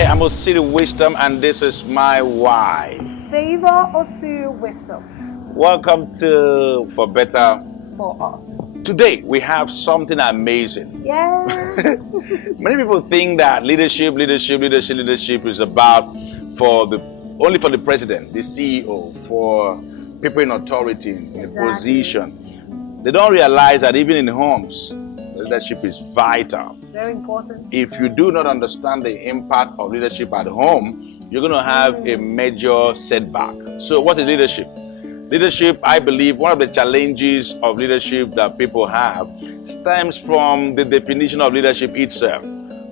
Hi, I'm Osiri Wisdom, and this is my wife. Favour, Osiri Wisdom. Welcome to For Better For Us. Today, we have something amazing. Yeah. Many people think that leadership is about only for the president, the CEO, for people in authority, in a position. They don't realize that even in homes, leadership is vital. Very important. If you do not understand the impact of leadership at home, you're going to have a major setback. So what is leadership? Leadership, I believe, one of the challenges of leadership that people have stems from the definition of leadership itself.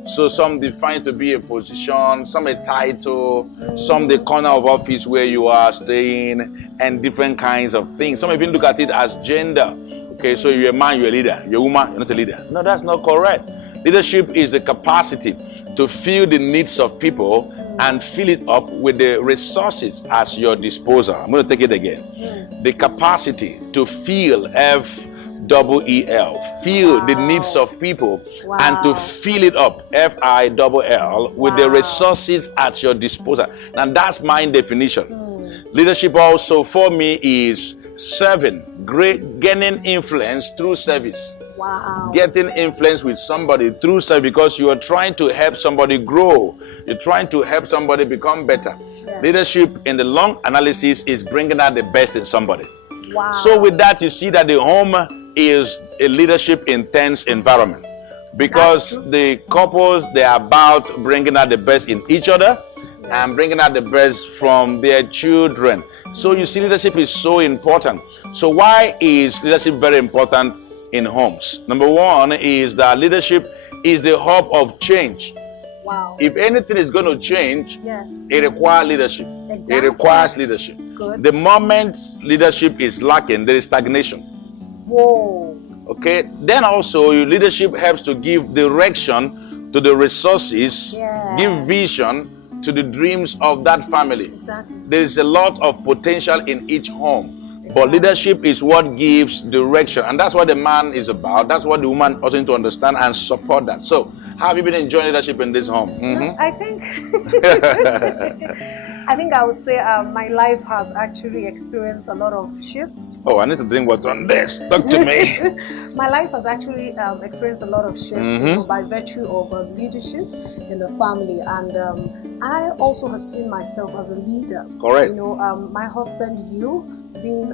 So some define to be a position, some a title, some the corner of office where you are staying, and different kinds of things. Some even look at it as gender. Okay, so you're a man, you're a leader. You're a woman, you're not a leader. No, that's not correct. Leadership is the capacity to feel the needs of people and fill it up with the resources at your disposal. I'm going to take it again. The capacity to feel, F-double-E-L, feel the needs of people and to fill it up, F-I-double-L, with the resources at your disposal. And that's my definition. Leadership also for me is serving, gaining influence through service. Wow. Getting influence with somebody through service because you are trying to help somebody grow. You're trying to help somebody become better. Yes. Leadership in the long analysis is bringing out the best in somebody. Wow. So with that, you see that the home is a leadership intense environment because the couples, they are about bringing out the best in each other and bringing out the best from their children. So you see, leadership is so important. So why is leadership very important in homes? Number one is that leadership is the hub of change. Wow. If anything is going to change, it requires leadership. Exactly. It requires leadership. Good. The moment leadership is lacking, there is stagnation. Whoa. Okay. Then also, your leadership helps to give direction to the resources, give vision to the dreams of that family. Exactly. There is a lot of potential in each home. But leadership is what gives direction. And that's what the man is about. That's what the woman also need to understand and support that. So, how have you been enjoying leadership in this home? I think I would say my life has actually experienced a lot of shifts. Oh, I need to drink water on this. Talk to me. My life has actually experienced a lot of shifts by virtue of leadership in the family. And I also have seen myself as a leader. Correct. My husband, being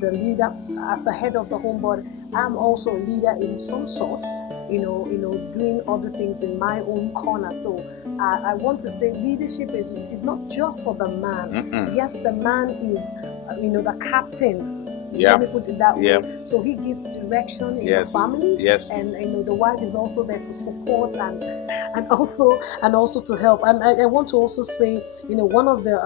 the leader as the head of the home, but I'm also a leader in some sort, doing other things in my own corner. So I want to say leadership is not just for the man. Yes, the man is, the captain. Let me put it that way. So he gives direction in the family. Yes. And the wife is also there to support and also to help. And I want to also say, one of the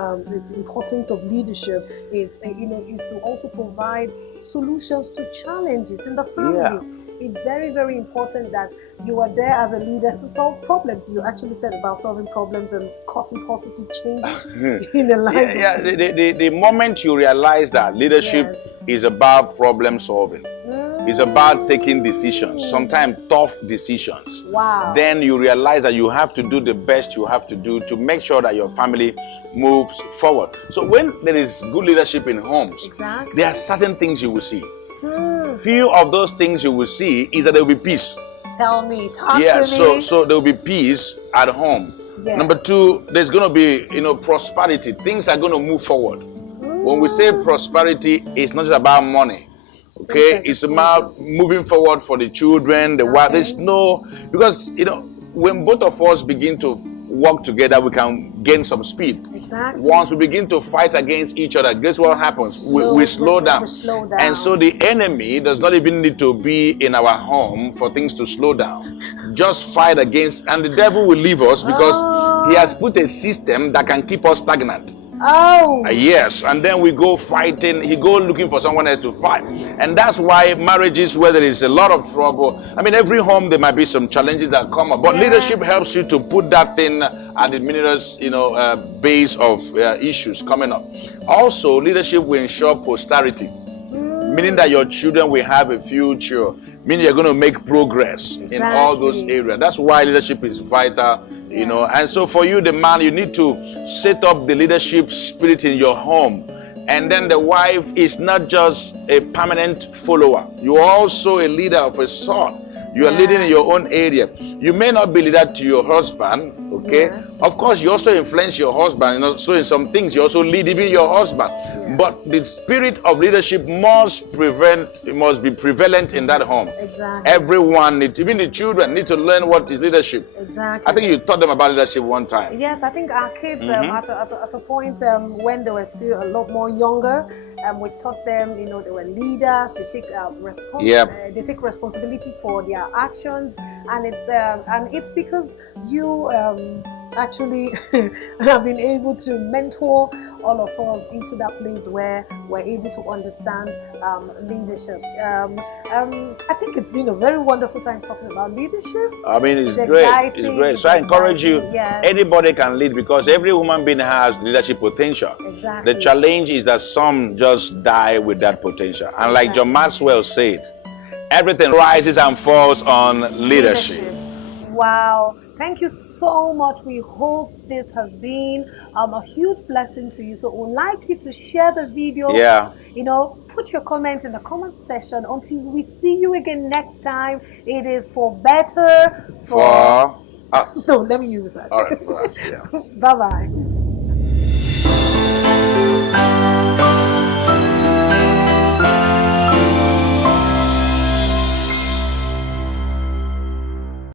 importance of leadership is to also provide solutions to challenges in the family. Yeah. It's very, very important that you are there as a leader to solve problems. You actually said about solving problems and causing positive changes in the life. The moment you realize that leadership is about problem solving, it's about taking decisions, sometimes tough decisions. Wow. Then you realize that you have to do the best you have to do to make sure that your family moves forward. So when there is good leadership in homes, there are certain things you will see. Few of those things you will see is that there will be peace. Talk to me. So there will be peace at home. Yeah. Number two, there's going to be, prosperity. Things are going to move forward. When we say prosperity, it's not just about money. Okay, it's about moving forward for the children, the wife. There's because when both of us begin to work together, we can gain some speed. Exactly. Once we begin to fight against each other, guess what happens? We slow down. And so the enemy does not even need to be in our home for things to slow down. Just fight against, and the devil will leave us because he has put a system that can keep us stagnant. Yes, and then we go fighting. He go looking for someone else to fight, and that's why marriages, where there is a lot of trouble. I mean, every home there might be some challenges that come up, but leadership helps you to put that thing at the minister's, base of issues coming up. Also, leadership will ensure posterity. meaning that your children will have a future, meaning you're going to make progress in all those areas. That's why leadership is vital, you know. And so for you, the man, you need to set up the leadership spirit in your home. And then the wife is not just a permanent follower. You're also a leader of a sort. You are leading in your own area. You may not be leader to your husband, okay? Of course, you also influence your husband. You know, so in some things, you also lead even your husband. But the spirit of leadership must be prevalent in that home. Everyone, even the children, need to learn what is leadership. I think you taught them about leadership one time. Yes, I think our kids at a point when they were still a lot more younger, we taught them, you know, they were leaders. They take responsibility for their actions, and it's because you actually have been able to mentor all of us into that place where we're able to understand leadership. I think it's been a very wonderful time talking about leadership. I mean, it's great. It's great. So I encourage you, anybody can lead, because every human being has leadership potential. The challenge is that some just die with that potential. And like John Maxwell said, everything rises and falls on leadership. Wow. Thank you so much. We hope this has been a huge blessing to you. So we'd like you to share the video. You know, put your comments in the comment section. Until we see you again next time, it is for better for us. No, let me use this. All right, for us, Bye-bye.